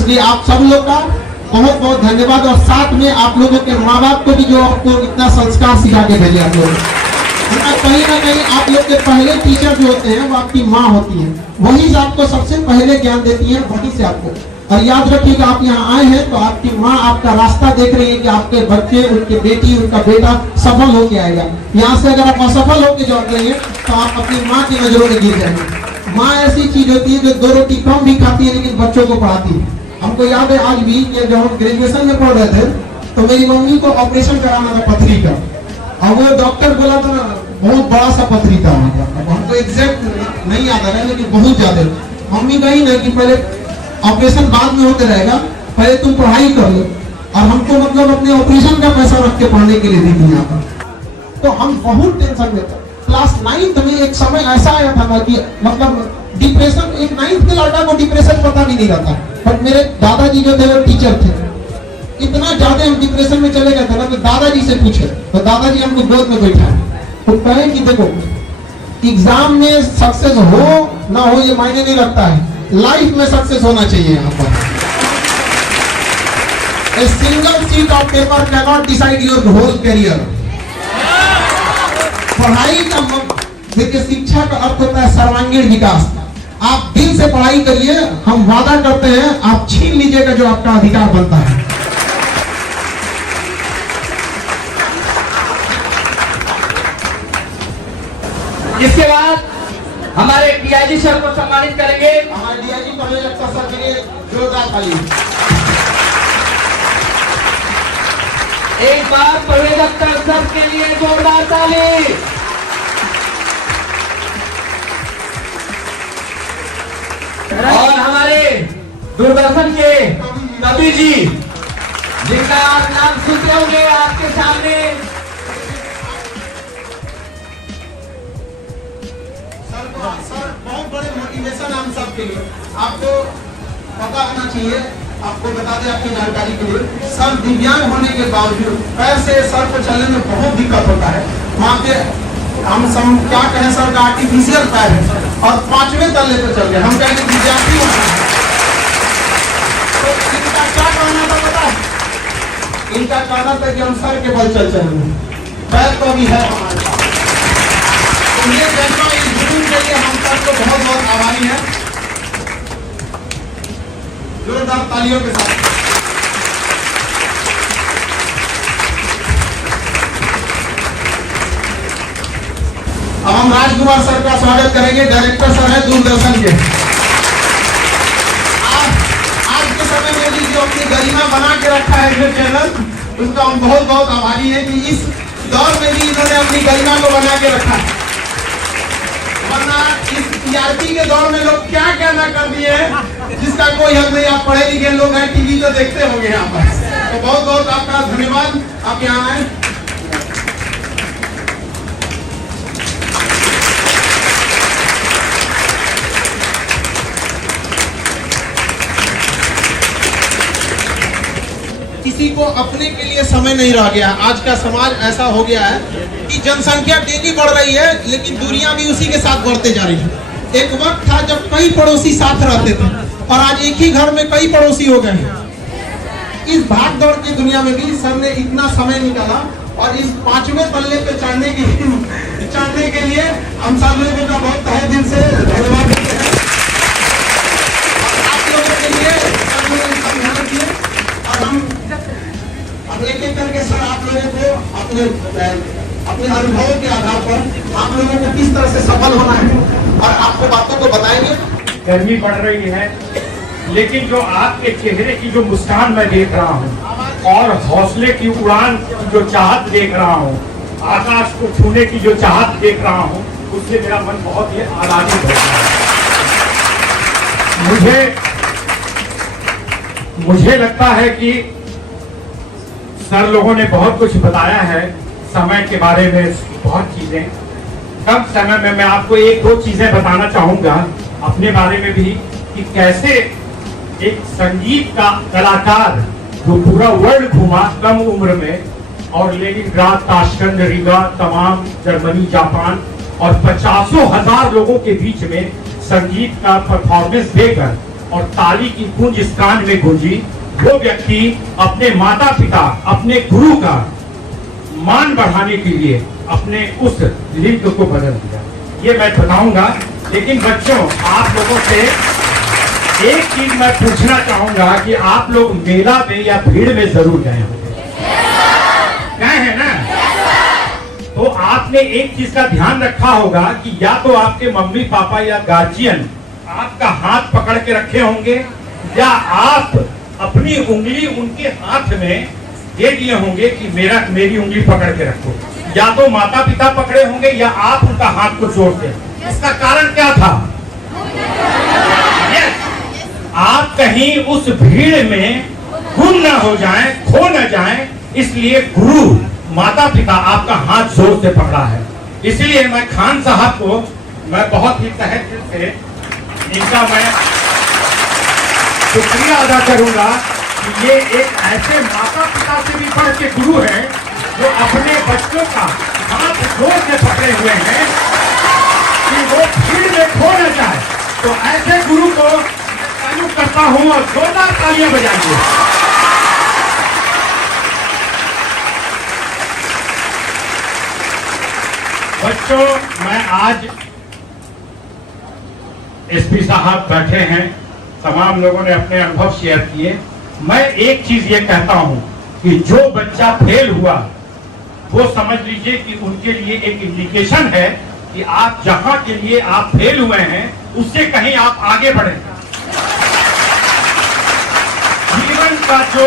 इसलिए आप सब लोग का बहुत बहुत धन्यवाद, और साथ में आप लोगों के माँ बाप को भी जो आपको इतना संस्कार सिखा के भेजे आप लोग। कहीं ना कहीं आप लोग के पहले टीचर जो होते हैं वो आपकी माँ होती है, वही आपको सबसे पहले ज्ञान देती है, वही से आपको। और याद रखिएगा आप यहाँ आए हैं तो आपकी माँ आपका रास्ता देख रही है कि आपके बच्चे, उनके बेटी, उनका बेटा सफल होके आएगा। यहाँ से अगर आप असफल होके लौट रहे हैं तो आप अपनी माँ की नजरों में गिर जाएंगे। माँ ऐसी चीज होती है जो 2 रोटी कम भी खाती है लेकिन बच्चों को पढ़ाती है। हमको याद है आज भी कि जब हम ग्रेजुएशन में पढ़ रहे थे तो मेरी मम्मी को ऑपरेशन कराना था पथरी का, और वो डॉक्टर बोला था ना बहुत बड़ा सा पथरी था। हमको एग्जैक्ट नहीं याद आ रहा है लेकिन बहुत ज्यादा। मम्मी कही ना कि पहले ऑपरेशन बाद में होते रहेगा, पहले तुम पढ़ाई कर लो, और हमको मतलब अपने ऑपरेशन का पैसा रख के पढ़ने के लिए दी थी यहाँ पर। तो हम बहुत टेंशन में थे। क्लास 9th में एक समय ऐसा आया था ना कि मतलब डिप्रेशन, एक 9th के लड़का को डिप्रेशन पता भी नहीं रहता, बट मेरे दादाजी जो थे वो टीचर थे। इतना ज्यादा हम डिप्रेशन में चले गए थे ना कि दादाजी से पूछे तो दादाजी हमको गोद में बैठा तो कहे कि देखो एग्जाम में सक्सेस हो ना हो ये मायने नहीं रखता है, लाइफ में सक्सेस होना चाहिए। यहाँ पर A single sheet of paper cannot decide your whole career। पढ़ाई का देखिए, शिक्षा का अर्थ होता है सर्वांगीण विकास। आप दिल से पढ़ाई करिए, हम वादा करते हैं आप छीन लीजिएगा जो आपका अधिकार बनता है। इसके बाद हमारे डीआईजी सर को सम्मानित करेंगे। हमारे डीआईजी परवेज अख्तर सर के लिए जोरदार ताली। एक बार परवेज अख्तर सर के लिए जोरदार ताली। और हमारे दूरदर्शन के कवि जी जिनका आप नाम सुनते होंगे आपके सामने, सर बहुत बड़े मोटिवेशन हम सब के लिए। आपको पता होना चाहिए, आपको बता दें आपकी जानकारी के लिए, सर दिव्यांग होने के बावजूद पैर से सर को चलने में बहुत दिक्कत होता है। वहाँ पे हम क्या कहें, सर का आर्टिफिशियल पैर है और 5वें तल्ले पे चल गए। हम कहेंगे विद्यार्थी होना है तो इनका क्या कहना था पता है? इनका कहना था कि हम सर के बल चल चलेंगे, पैर तो अभी है हमारे पास। के लिए हम सबको बहुत बहुत आभारी हैं। जोरदार तालियों के साथ अब हम राजकुमार सर का स्वागत करेंगे। डायरेक्टर सर है दूरदर्शन के। आज के समय में जो अपनी गरिमा बना के रखा है जो चैनल, उसका हम बहुत बहुत आभारी हैं कि इस दौर में भी इन्होंने अपनी गरिमा को बना के रखा है। वरना इस टीआरपी के दौर में लोग क्या कहना कर दिए जिसका कोई हद नहीं। आप पढ़े लिखे लोग हैं, टीवी तो देखते होंगे यहाँ पर। तो बहुत बहुत आपका धन्यवाद, आप यहाँ आए। किसी को अपने के लिए समय नहीं रह गया। आज का समाज ऐसा हो गया है कि जनसंख्या डेली बढ़ रही है लेकिन दूरियां भी उसी के साथ बढ़ते जा रही है। एक वक्त था जब कई पड़ोसी साथ रहते थे और आज एक ही घर में कई पड़ोसी हो गए हैं। इस भाग दौड़ की दुनिया में भी सर ने इतना समय निकाला और इस 5वें तल्ले पे चढ़ने के लिए हम सब लोगों का बहुत तहे दिल से धन्यवाद देते हैं। आप लोगों के लिए ध्यान दिए और हम एक एक करके सर आप लोगों को अपने अनुभवों के आधार पर आप लोगों को किस तरह से सफल होना है और आपको बातों को बताएंगे। गर्मी बढ़ रही है लेकिन जो आपके चेहरे की जो मुस्कान मैं देख रहा हूँ और हौसले की उड़ान की जो चाहत देख रहा हूँ, आकाश को छूने की जो चाहत देख रहा हूँ, उससे मेरा मन बहुत ही आनंदित हो रहा है। मुझे लगता है कि सर लोगों ने बहुत कुछ बताया है समय के बारे में, बहुत चीजें। कम समय में मैं आपको एक दो चीजें बताना चाहूंगा अपने बारे में भी कि कैसे एक संगीत का कलाकार जो पूरा वर्ल्ड घूमा कम उम्र में और लेनिनग्राड, ताशकंद, रीगा, तमाम जर्मनी, जापान और 50,000 लोगों के बीच में संगीत का परफॉर्मेंस देकर और ताली की गूंज इस कान में गूंजी, वो व्यक्ति अपने माता पिता, अपने गुरु का मान बढ़ाने के लिए अपने उस लिंग को बदल दिया। ये मैं बताऊंगा, लेकिन बच्चों आप लोगों से एक चीज मैं पूछना चाहूंगा कि आप लोग मेला में या भीड़ में जरूर गए होंगे, गए हैं ना? तो आपने एक चीज का ध्यान रखा होगा कि या तो आपके मम्मी पापा या गार्जियन आपका हाथ पकड़ के रखे होंगे, या आप अपनी उंगली उनके हाथ में दे दिए होंगे कि मेरी उंगली पकड़ के रखो। या तो माता पिता पकड़े होंगे या आप उनका हाथ को जोड़ते। इसका कारण क्या था? आप कहीं उस भीड़ में गुम ना हो जाएं, खो ना जाएं, इसलिए गुरु माता पिता आपका हाथ जोर से पकड़ा है। इसलिए मैं खान साहब को मैं बहुत ही तहे दिल से इनका मैं शुक्रिया अदा करूंगा कि ये एक ऐसे माता पिता से भी बढ़ के गुरु हैं जो अपने बच्चों का हाथ जोर से पकड़े हुए हैं कि वो भीड़ में खो न जाए। तो ऐसे गुरु को तारीफ करता हूं और जोरदार तालियां बजाइए। बच्चों, मैं आज एसपी साहब बैठे हैं, तमाम लोगों ने अपने अनुभव शेयर किए। मैं एक चीज ये कहता हूं कि जो बच्चा फेल हुआ वो समझ लीजिए कि उनके लिए एक इंडिकेशन है कि आप जहां के लिए आप फेल हुए हैं उससे कहीं आप आगे बढ़े। जीवन का जो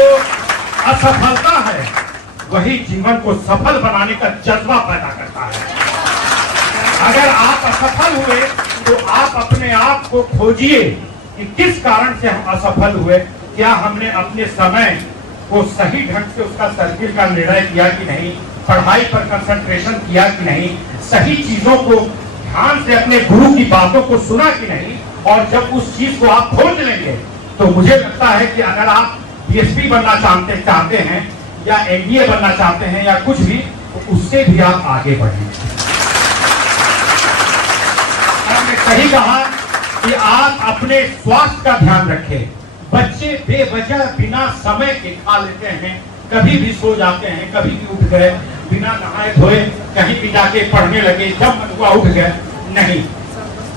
असफलता है वही जीवन को सफल बनाने का जज्बा पैदा करता है। अगर आप असफल हुए तो आप अपने आप को खोजिए कि किस कारण से हम असफल हुए। क्या हमने अपने समय को सही ढंग से उसका सर्किल का निर्णय किया कि नहीं, पढ़ाई पर कंसंट्रेशन किया कि नहीं, सही चीजों को ध्यान से अपने गुरु की बातों को सुना कि नहीं। और जब उस चीज को आप खोज लेंगे तो मुझे लगता है कि अगर आप डीएसपी बनना चाहते हैं या एनडीए बनना चाहते हैं या कुछ भी, तो उससे भी आप आगे बढ़ेंगे। सही कहा कि आप अपने स्वास्थ्य का ध्यान रखें। बच्चे बेवजह बिना समय के खा लेते हैं, कभी भी सो जाते हैं, कभी भी उठ गए, बिना नहाए धोए कहीं भी जाके पढ़ने लगे, जब मन हुआ उठ गए। नहीं,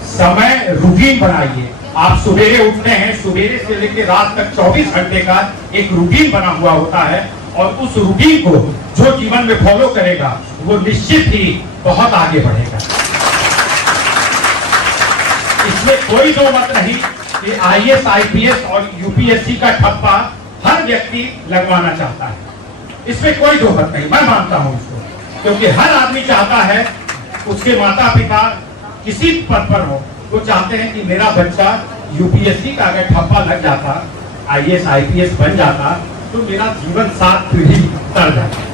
समय रूटीन बनाइए। आप सुबेरे उठते हैं, सुबेरे से लेकर रात तक 24 घंटे का एक रूटीन बना हुआ होता है, और उस रूटीन को जो जीवन में फॉलो करेगा वो निश्चित ही बहुत आगे बढ़ेगा। इसमें कोई दो मत नहीं कि आईएएस, आईपीएस और यूपीएससी का ठप्पा हर व्यक्ति लगवाना चाहता है। इसमें कोई दो मत नहीं, मैं मानता हूं इसको, क्योंकि हर आदमी चाहता है उसके माता पिता किसी पद पर हो, वो चाहते हैं कि मेरा बच्चा यूपीएससी का अगर ठप्पा लग जाता, आईएएस आईपीएस बन जाता, तो मेरा जीवन 7 पीढ़ी तर जाता।